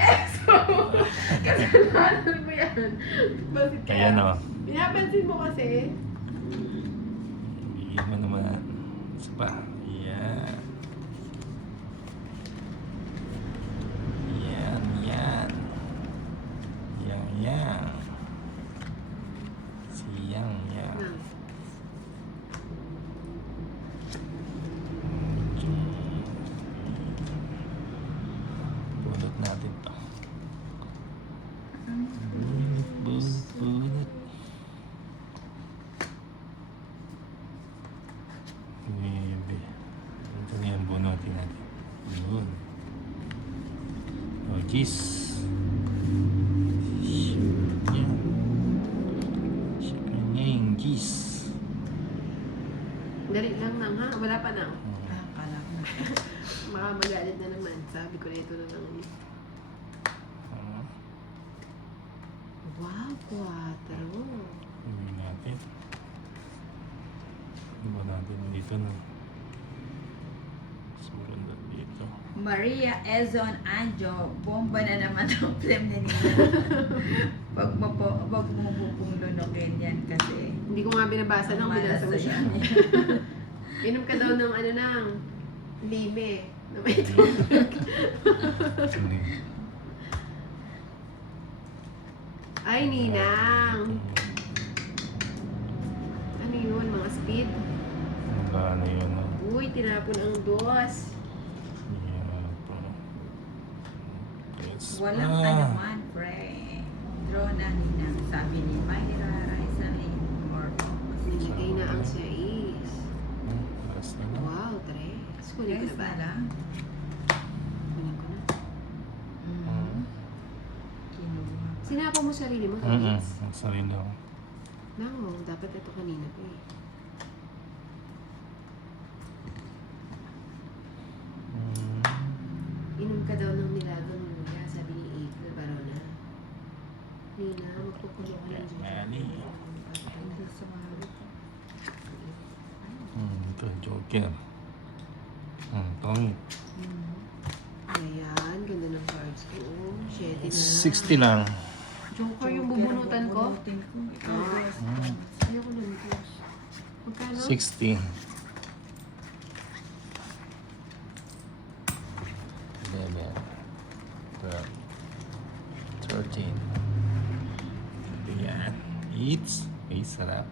Exo! Kasalanan mo yan. Bakit kaya? Ayan o. Pinapansin mo kasi. Bigyan mo naman. Isa pa. Yan. Yan, yan. Yang, yang. Si yang, yang. Bunot natin to. Bunot, bunot, bunot. Maybe. Ito na yung bunutin natin. Yun. Oh, jeez. Yan. Shikanyang, jeez. Dali lang nang ha? Wala pa na. Kala ko na. Baka magalit na naman. Sabi ko na ito na lang. Wow, 4. Gawin natin. Ano ba natin dito na? Sumuranda dito. Maria Ezon Anjo, bomba na naman ang flame na nila. Pag mo pong lunukin yan kasi. Hindi ko nga binabasa nang binasa mo siya. Inom ka daw ng ano nang lime. Na may tubig. Ay, Ninang. Ano yun? Mga speed? Magkano yun? Uy, tinapon ang dos. Walang anuman, pre. Draw na ninang sabi ni Mayra Raisalin or Nilagay na ang 6. Last na lang. Wow, 3. Kunin ko na ba? lang. Kunin ko na. Kinuha. Sinapa mo sarili mo, Mm-mm. Luis? Ang sarili ako. No, dapat ito kanina pa eh. Inom ka daw ng nilagang luya, sabi ni Abe na Barona. Nina, magpupulo ka lang dyan. Mali. Hindi sumali. Ito, Joker. Tommy. Ayan, ganda ng cards ko. 7 na. 60 lang. Joker yung bubunutan ko. Bubunutin ko. Ikaw, Ah. yes. Ayaw ko lang ito. Magkano? 60. 11, 12, 13. Ayan. Eats. Ay, sarap.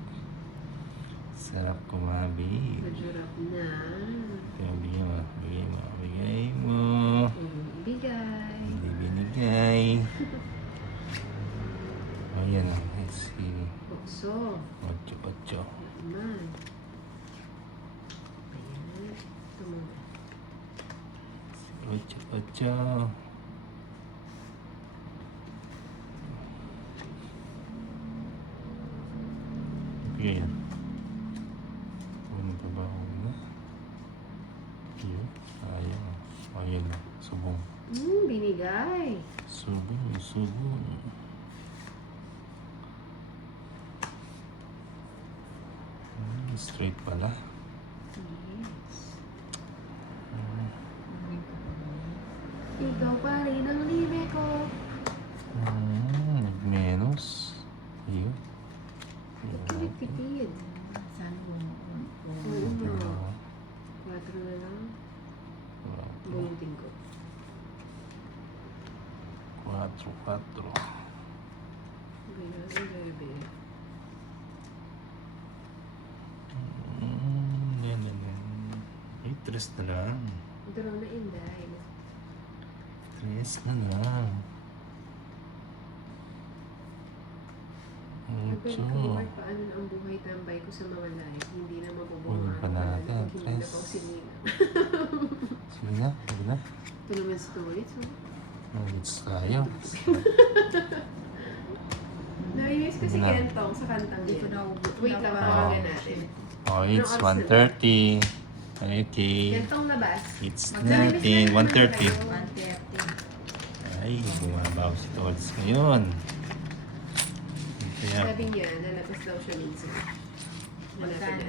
Sarap kumabi. Majurap na. Kaya bigay mo. Bigay mo. Bigay mo. Bigay. Hindi binigay. Ayan. Let's see. Bukso. 8. Naman. Ayan. Ito mo. 8. Bigay yan. Ano pa ba ako na? Yun. Ayaw. Ayaw na. Subong. Binigay. Subong. Subong. Straight pala. Yes. Hmm. Ikaw pa rin ang libe ko. Nag-menos. Ayun. Kilit-kitid. Saan Oo nga. 4 na lang. Bunutin ko. 4. Ganyan, bebe. Ay, 3 na lang. Draw na Inday. 3 na lang. Pwede 8. ko kahit paano ang buhay tambay ko sa mga live. Hindi na mabubuhay. Wala pa natin. Hindi na Tres. pa ako sinila. Sige na. Sige na. Ito naman storage. It's tayo. Nainis kasi Na. Kentong sa kantang Hindi ko yun. na Wait lang, papagan natin. Oh, it's 1:30. 80. Kentong labas. It's Magkano 19. naman 1:30. tayo? 130. Ay, bumabaw si Tods ngayon. Kaya, Sabi niya, nalabas daw siya minsan. Wala pa Magkano? na.